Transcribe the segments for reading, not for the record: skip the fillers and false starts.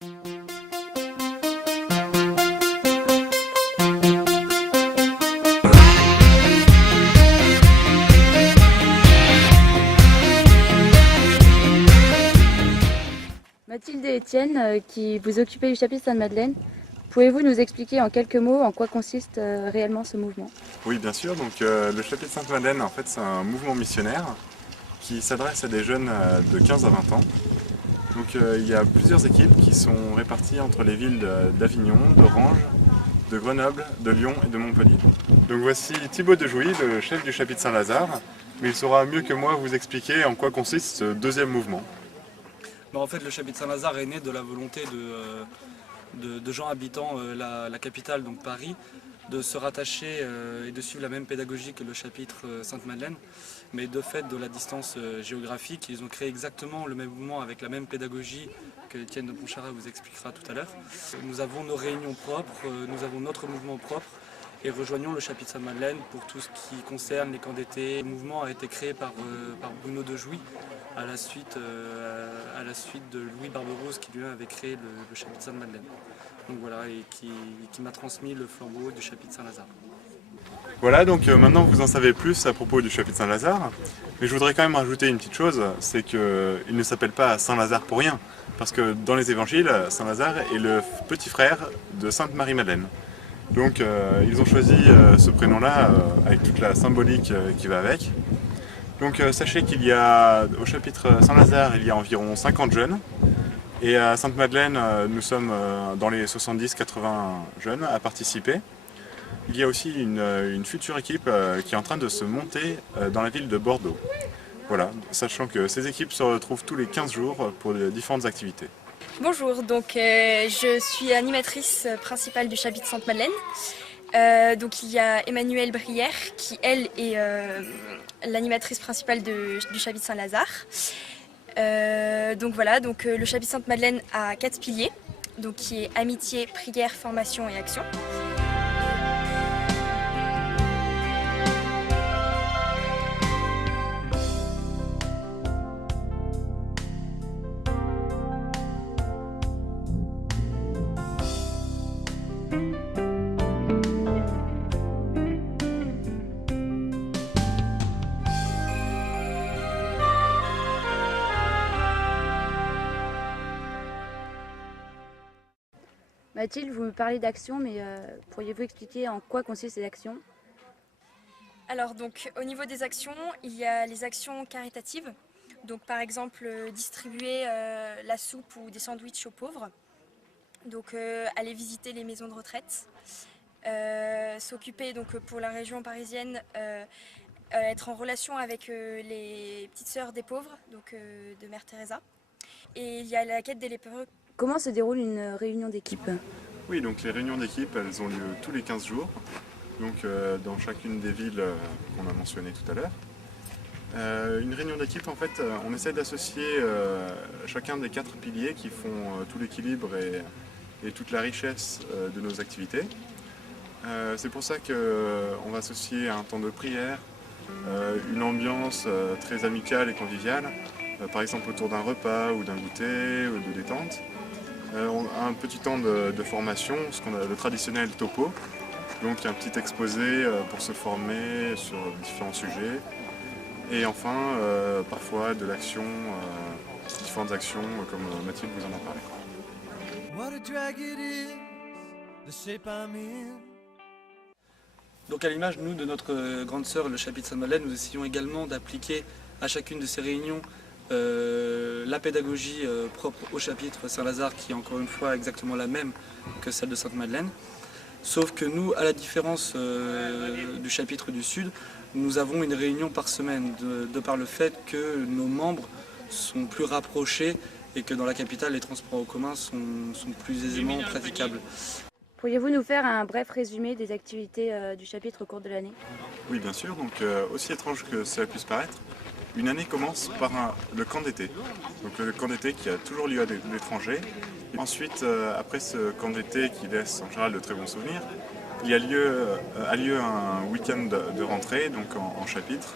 Mathilde et Étienne, qui vous occupez du chapitre Sainte-Madeleine, pouvez-vous nous expliquer en quelques mots en quoi consiste réellement ce mouvement? Oui, bien sûr. Donc, le chapitre Sainte-Madeleine, en fait, c'est un mouvement missionnaire qui s'adresse à des jeunes de 15 à 20 ans. Donc, il y a plusieurs équipes qui sont réparties entre les villes d'Avignon, d'Orange, de Grenoble, de Lyon et de Montpellier. Donc voici Thibaut Dejouy, le chef du chapitre Saint-Lazare, mais il saura mieux que moi vous expliquer en quoi consiste ce deuxième mouvement. En fait, le chapitre Saint-Lazare est né de la volonté de gens habitant la capitale, donc Paris, de se rattacher et de suivre la même pédagogie que le chapitre Sainte-Madeleine. Mais de fait de la distance géographique, ils ont créé exactement le même mouvement avec la même pédagogie que Étienne de Pontcharrat vous expliquera tout à l'heure. Nous avons nos réunions propres, nous avons notre mouvement propre et rejoignons le chapitre Sainte-Madeleine pour tout ce qui concerne les camps d'été. Le mouvement a été créé par Bruno Dejouy à la suite de Louis Barberousse qui lui-même avait créé le chapitre Sainte-Madeleine. Donc voilà, et qui m'a transmis le flambeau du chapitre Saint-Lazare. Voilà, donc maintenant vous en savez plus à propos du chapitre Saint-Lazare, mais je voudrais quand même rajouter une petite chose, c'est qu'il ne s'appelle pas Saint-Lazare pour rien, parce que dans les évangiles, Saint-Lazare est le petit frère de Sainte Marie-Madeleine. Donc ils ont choisi ce prénom-là avec toute la symbolique qui va avec. Donc sachez qu'il y a, au chapitre Saint-Lazare, il y a environ 50 jeunes, et à Sainte-Madeleine, nous sommes dans les 70-80 jeunes à participer. Il y a aussi une future équipe qui est en train de se monter dans la ville de Bordeaux. Voilà, sachant que ces équipes se retrouvent tous les 15 jours pour différentes activités. Bonjour, donc je suis animatrice principale du chapitre Sainte-Madeleine. Donc il y a Emmanuelle Brière qui elle est l'animatrice principale du chapitre Saint-Lazare. Donc voilà, donc le chapitre Sainte-Madeleine a 4 piliers, donc qui est amitié, prière, formation et action. Mathilde, vous me parlez d'actions, mais pourriez-vous expliquer en quoi consistent ces actions? Alors donc au niveau des actions, il y a les actions caritatives. Donc par exemple distribuer la soupe ou des sandwichs aux pauvres. Donc aller visiter les maisons de retraite. S'occuper donc pour la région parisienne, être en relation avec les petites sœurs des pauvres, donc de Mère Teresa. Et il y a la quête des lépreux. Comment se déroule une réunion d'équipe? Oui, donc les réunions d'équipe, elles ont lieu tous les 15 jours, donc dans chacune des villes qu'on a mentionnées tout à l'heure. Une réunion d'équipe, en fait, on essaie d'associer chacun des 4 piliers qui font tout l'équilibre et toute la richesse de nos activités. C'est pour ça qu'on va associer un temps de prière, une ambiance très amicale et conviviale, par exemple autour d'un repas ou d'un goûter ou de détente. On a un petit temps de formation, ce qu'on a le traditionnel topo, donc un petit exposé pour se former sur différents sujets. Et enfin, parfois de l'action, différentes actions comme Mathilde vous en a parlé. Donc à l'image, nous, de notre grande sœur, le chapitre Sainte-Madeleine, nous essayons également d'appliquer à chacune de ces réunions la pédagogie propre au chapitre Saint-Lazare, qui est encore une fois exactement la même que celle de Sainte-Madeleine. Sauf que nous, à la différence du chapitre du Sud, nous avons une réunion par semaine, de par le fait que nos membres sont plus rapprochés et que dans la capitale, les transports en commun sont plus aisément praticables. Pourriez-vous nous faire un bref résumé des activités du chapitre au cours de l'année? Oui, bien sûr. Donc, aussi étrange que cela puisse paraître, une année commence par le camp d'été. Donc le camp d'été qui a toujours lieu à l'étranger. Ensuite, après ce camp d'été qui laisse en général de très bons souvenirs, il y a lieu un week-end de rentrée, donc en chapitre,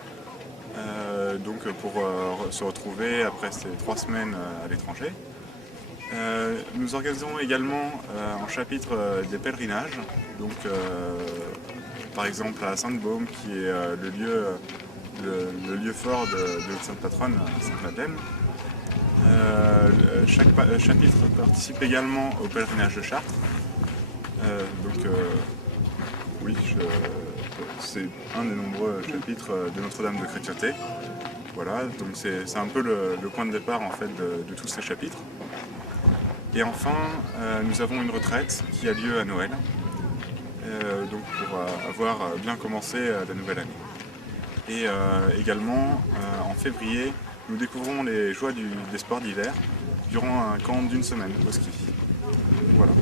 donc pour se retrouver après ces 3 semaines à l'étranger. Nous organisons également en chapitre des pèlerinages, donc par exemple à Sainte-Baume qui est le lieu fort de notre sainte patronne, Sainte-Madeleine. Chaque chapitre participe également au pèlerinage de Chartres. Oui, c'est un des nombreux chapitres de Notre-Dame de Chrétienté. Voilà, donc c'est un peu le point de départ en fait de tous ces chapitres. Et enfin, nous avons une retraite qui a lieu à Noël, donc pour avoir bien commencé la nouvelle année. Et également, en février, nous découvrons les joies des sports d'hiver durant un camp d'1 semaine au ski. Voilà.